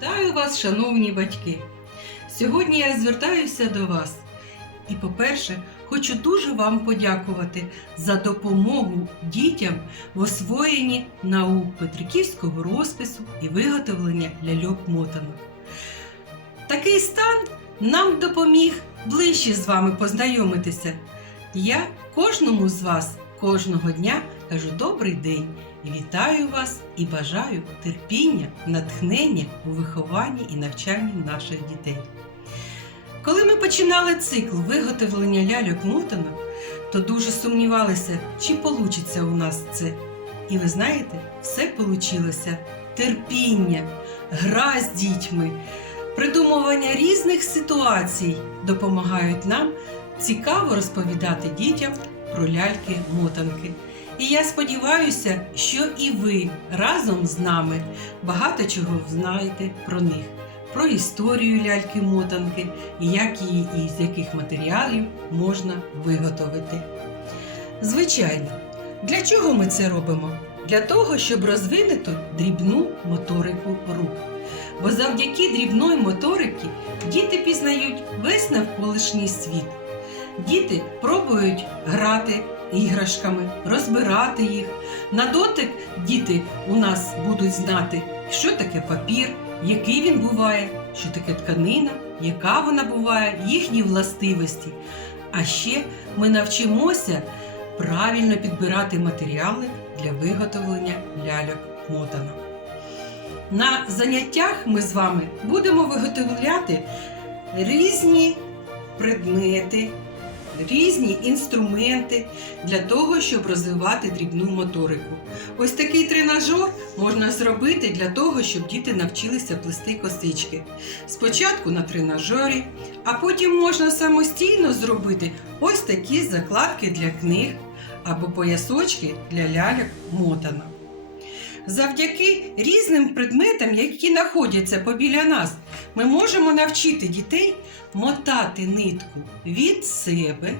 Вітаю вас, шановні батьки! Сьогодні я звертаюся до вас. І, по-перше, хочу дуже вам подякувати за допомогу дітям в освоєнні наук Петриківського розпису і виготовлення ляльок-мотанок. Такий стан нам допоміг ближче з вами познайомитися. Я кожному з вас кожного дня кажу добрий день вітаю вас і бажаю терпіння, натхнення у вихованні і навчанні наших дітей. Коли ми починали цикл виготовлення ляльок мотанок, то дуже сумнівалися, чи вийде у нас це. І ви знаєте, все вийшло. Терпіння, гра з дітьми, придумування різних ситуацій допомагають нам цікаво розповідати дітям про ляльки-мотанки. І я сподіваюся, що і ви разом з нами багато чого знаєте про них, про історію ляльки-мотанки, як її і з яких матеріалів можна виготовити. Звичайно, для чого ми це робимо? Для того, щоб розвинути дрібну моторику рук. Бо завдяки дрібної моторики діти пізнають весь навколишній світ. Діти пробують грати іграшками, розбирати їх. На дотик діти у нас будуть знати, що таке папір, який він буває, що таке тканина, яка вона буває, їхні властивості. А ще ми навчимося правильно підбирати матеріали для виготовлення ляльок-мотанок. На заняттях ми з вами будемо виготовляти різні предмети, різні інструменти для того, щоб розвивати дрібну моторику. Ось такий тренажер можна зробити для того, щоб діти навчилися плести косички. Спочатку на тренажері, а потім можна самостійно зробити ось такі закладки для книг або поясочки для ляльок мотанок. Завдяки різним предметам, які знаходяться побіля нас, ми можемо навчити дітей мотати нитку від себе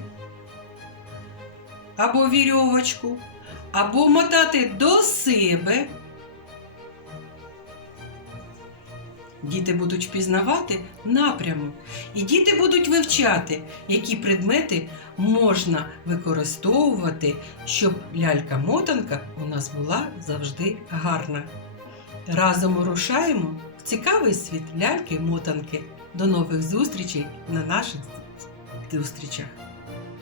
або вірьовочку, або мотати до себе. Діти будуть впізнавати напрямок, і діти будуть вивчати, які предмети можна використовувати, щоб лялька-мотанка у нас була завжди гарна. Разом рушаємо в цікавий світ ляльки-мотанки. До нових зустрічей на наших зустрічах!